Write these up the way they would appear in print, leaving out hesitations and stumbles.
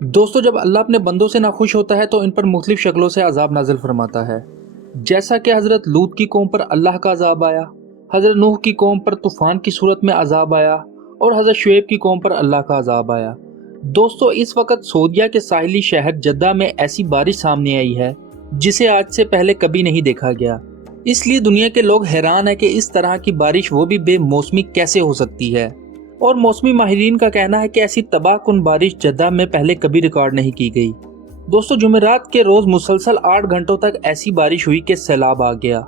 दोस्तों, जब अल्लाह अपने बंदों से नाखुश होता है तो इन पर मुख्तलिफ शक्लों से अजाब नाजिल फरमाता है। जैसा कि हज़रत लूत की कौम पर अल्लाह का अजाब आया, हज़रत नूह की कौम पर तूफ़ान की सूरत में अजाब आया और हज़रत शुएब की कौम पर अल्लाह का अजाब आया। दोस्तों, इस वक्त सऊदीया के साहिली शहर जद्दा में ऐसी बारिश सामने आई है जिसे आज से पहले कभी नहीं देखा गया। इसलिए दुनिया के लोग हैरान है कि इस तरह की बारिश वो भी बेमौसमी कैसे हो सकती है। और मौसमी माहिरीन का कहना है कि ऐसी तबाहकुन बारिश जद्दा में पहले कभी रिकॉर्ड नहीं की गई। दोस्तों, जुमेरात के रोज मुसलसल 8 घंटों तक ऐसी बारिश हुई कि सैलाब आ गया।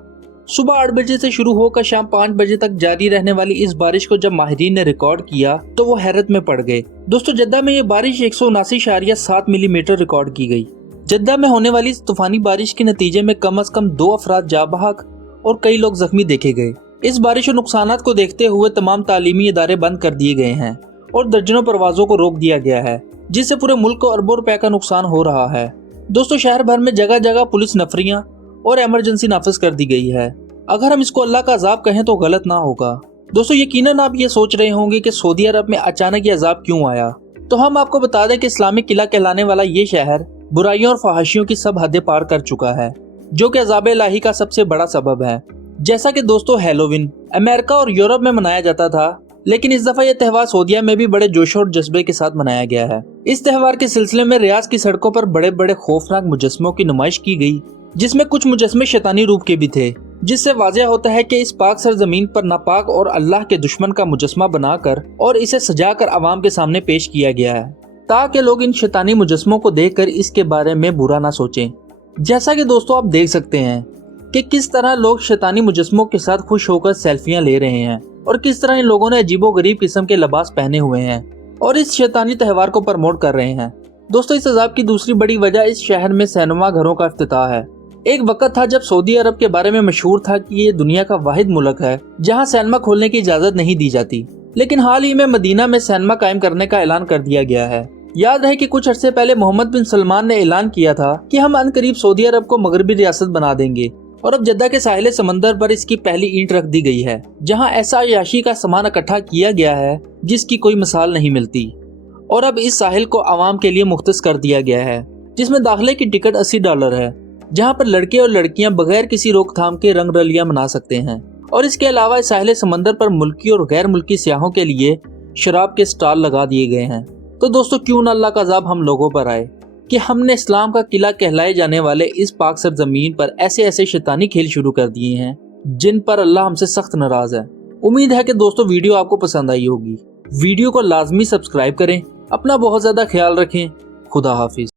सुबह 8 बजे से शुरू होकर शाम 5 बजे तक जारी रहने वाली इस बारिश को जब माहिरीन ने रिकॉर्ड किया तो वो हैरत में पड़ गए। दोस्तों, जद्दा में ये बारिश 179.7 मिलीमीटर रिकॉर्ड की गई। जद्दा में होने वाली इस तूफानी बारिश के नतीजे में कम से कम 2 अफराद जाँ बहक और कई लोग जख्मी देखे गए। इस बारिश और नुकसानात को देखते हुए तमाम तालीमी इदारे बंद कर दिए गए हैं और दर्जनों परवाजों को रोक दिया गया है, जिससे पूरे मुल्क को अरबों रुपए का नुकसान हो रहा है। दोस्तों, शहर भर में जगह जगह पुलिस नफरियां और इमरजेंसी नाफिज कर दी गई है। अगर हम इसको अल्लाह का अजाब कहें तो गलत ना होगा। दोस्तों, यकीनन आप ये सोच रहे होंगे कि सऊदी अरब में अचानक ये अजाब क्यों आया। तो हम आपको बता दें कि इस्लामिक किला कहलाने वाला ये शहर बुराइयों और फहाशियों की सब हदें पार कर चुका है, जो कि अजाब इलाही का सबसे बड़ा सबब है। जैसा कि दोस्तों, हैलोवीन अमेरिका और यूरोप में मनाया जाता था, लेकिन इस दफा यह त्यौहार सऊदीया में भी बड़े जोश और जज्बे के साथ मनाया गया है। इस त्यौहार के सिलसिले में रियाज की सड़कों पर बड़े बड़े खौफनाक मुजस्मों की नुमाइश की गई, जिसमें कुछ मुजस्मे शैतानी रूप के भी थे, जिससे वाज़ेह होता है कि इस पाक सरजमीन पर नापाक और अल्लाह के दुश्मन का मुजस्मा बनाकर और इसे सजाकर आवाम के सामने पेश किया गया है, ताकि लोग इन शैतानी मुजस्मों को देखकर इसके बारे में बुरा ना सोचें। जैसा कि दोस्तों आप देख सकते हैं कि किस तरह लोग शैतानी मुजस्मों के साथ खुश होकर सेल्फियां ले रहे हैं और किस तरह इन लोगों ने अजीबोगरीब किस्म के लिबास पहने हुए हैं और इस शैतानी त्यौहार को प्रमोट कर रहे हैं। दोस्तों, इस अजाब की दूसरी बड़ी वजह इस शहर में सिनेमा घरों का इफ्तिताह है। एक वक्त था जब सऊदी अरब के बारे में मशहूर था कि ये दुनिया का वाहिद मुल्क है जहाँ सिनेमा खोलने की इजाजत नहीं दी जाती, लेकिन हाल ही में मदीना में सिनेमा कायम करने का ऐलान कर दिया गया है। याद रहे कि कुछ अरसे पहले मोहम्मद बिन सलमान ने ऐलान किया था कि हम अनकरीब सऊदी अरब को मगरबी रियासत बना देंगे, और अब जद्दा के साहिल समंदर पर इसकी पहली ईंट रख दी गई है, जहां ऐसा याशी का सामान इकट्ठा किया गया है जिसकी कोई मिसाल नहीं मिलती। और अब इस साहिल को आवाम के लिए मुख्तस कर दिया गया है, जिसमें दाखिले की टिकट $80 है, जहां पर लड़के और लड़कियां बगैर किसी रोकथाम के रंग रलियां मना सकते हैं। और इसके अलावा इस साहिल समंदर पर मुल्की और गैर मुल्की सियाहों के लिए शराब के स्टॉल लगा दिए गए हैं। तो दोस्तों, क्यों न अल्लाह का अजाब हम लोगों पर आए कि हमने इस्लाम का किला कहलाए जाने वाले इस पाक सरजमीन पर ऐसे ऐसे शैतानी खेल शुरू कर दिए हैं जिन पर अल्लाह हमसे सख्त नाराज है। उम्मीद है कि दोस्तों वीडियो आपको पसंद आई होगी। वीडियो को लाजमी सब्सक्राइब करें। अपना बहुत ज्यादा ख्याल रखें। खुदा हाफिज।